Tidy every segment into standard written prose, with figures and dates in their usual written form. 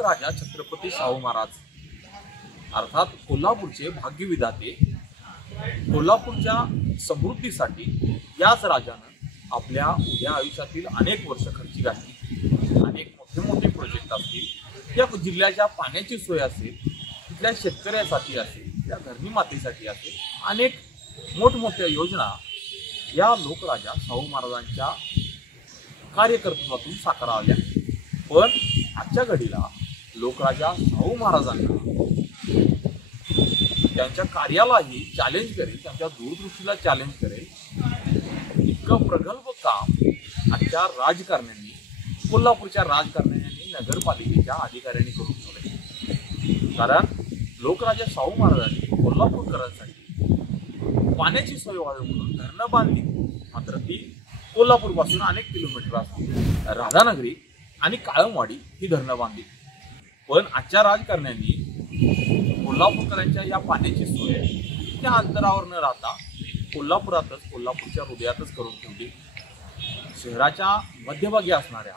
लोकराजा छत्रपती शाहू महाराज अर्थात कोल्हापूरचे भाग्यविधाते, कोल्हापूरच्या समृद्धीसाठी याच राजानं आपल्या उद्या आयुष्यातील अनेक वर्ष खर्ची घातली। अनेक मोठे मोठे प्रोजेक्ट असतील, या जिल्ह्याच्या पाण्याची सोय असेल, तिथल्या शेतकऱ्यासाठी असेल, त्या धरणी मातेसाठी असेल, अनेक मोठमोठ्या योजना या लोकराजा शाहू महाराजांच्या कार्यकर्तृत्वातून साकारावल्या। पण आजच्या घडीला लोकराजा शाहू महाराजांना त्यांच्या कार्यालाही चॅलेंज करेल, त्यांच्या दूरदृष्टीला चॅलेंज करेल इतकं प्रगल्भ काम आजच्या राजकारण्यांनी, कोल्हापूरच्या राजकारण्यांनी, नगरपालिकेच्या अधिकाऱ्यांनी करून ठेवले। कारण लोकराजा शाहू महाराजांनी कोल्हापूरकरांसाठी पाण्याची सोय व्हावी म्हणून धरणं बांधली, मात्र ती कोल्हापूर पासून अनेक किलोमीटर असतील राधानगरी आणि काळमवाडी ही धरणं बांधली। पण आजच्या राजकारण्यांनी कोल्हापूरकरांच्या या पाण्याची सोय त्या अंतरावर न राहता कोल्हापुरातच, कोल्हापूरच्या हृदयातच करून ठेवली। शहराच्या मध्यभागी असणाऱ्या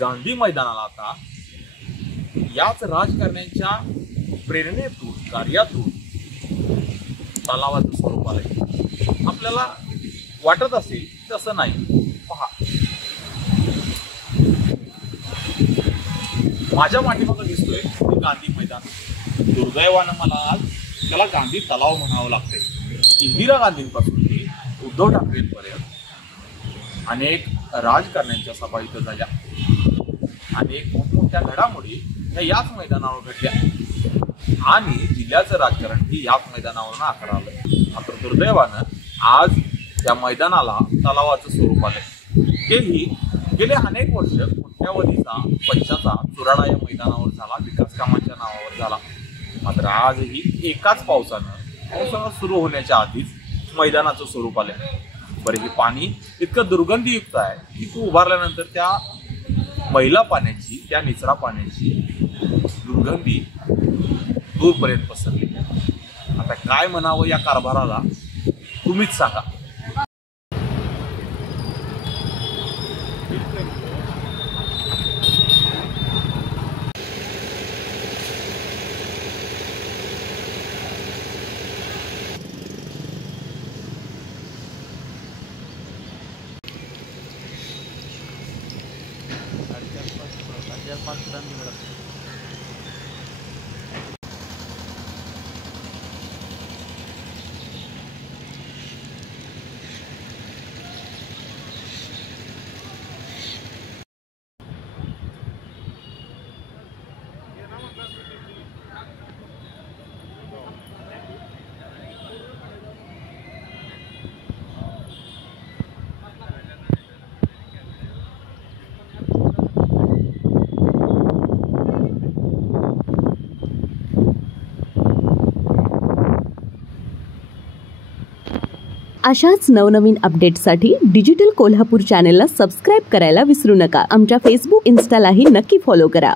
गांधी मैदानाला आता याच राजकारण्यांच्या प्रेरणेतून, कार्यातून तलावाचं स्वरूप आलंय। आपल्याला वाटत असेल तसं नाही, पहा माझ्या पाठीमागं दिसतोय ते गांधी मैदान। दुर्दैवानं मला आज त्याला गांधी तलाव म्हणावं लागतंय। इंदिरा गांधींपासून ते उद्धव ठाकरेंपर्यंत अनेक राजकारण्यांच्या सभा इथं झाल्या, अनेक मोठमोठ्या घडामोडी ह्या याच मैदानावर घडल्या आणि जिल्ह्याचं राजकारण ही याच मैदानावरून आकार आलं। मात्र दुर्दैवानं आज त्या मैदानाला तलावाचं स्वरूप आलंय। तेही गेले अनेक वर्ष कोट्यावधीचा पैशाचा चुराडा या मैदानावर झाला, विकास कामांच्या नावावर झाला। मात्र आजही एकाच पावसानं सुरू होण्याच्या आधीच मैदानाचं स्वरूप आलंय। बरं, हे पाणी इतकं दुर्गंधीयुक्त आहे की तू उभारल्यानंतर त्या मैला पाण्याची, त्या निचरा पाण्याची दुर्गंधी दूरपर्यंत पसरली। आता काय म्हणावं या कारभाराला, तुम्हीच सांगा। अशाच नवनवीन अपडेट्ससाठी डिजिटल कोल्हापूर चॅनेलला सबस्क्राईब करायला विसरू नका। आमच्या फेसबुक, इन्स्टालाही नक्की फॉलो करा।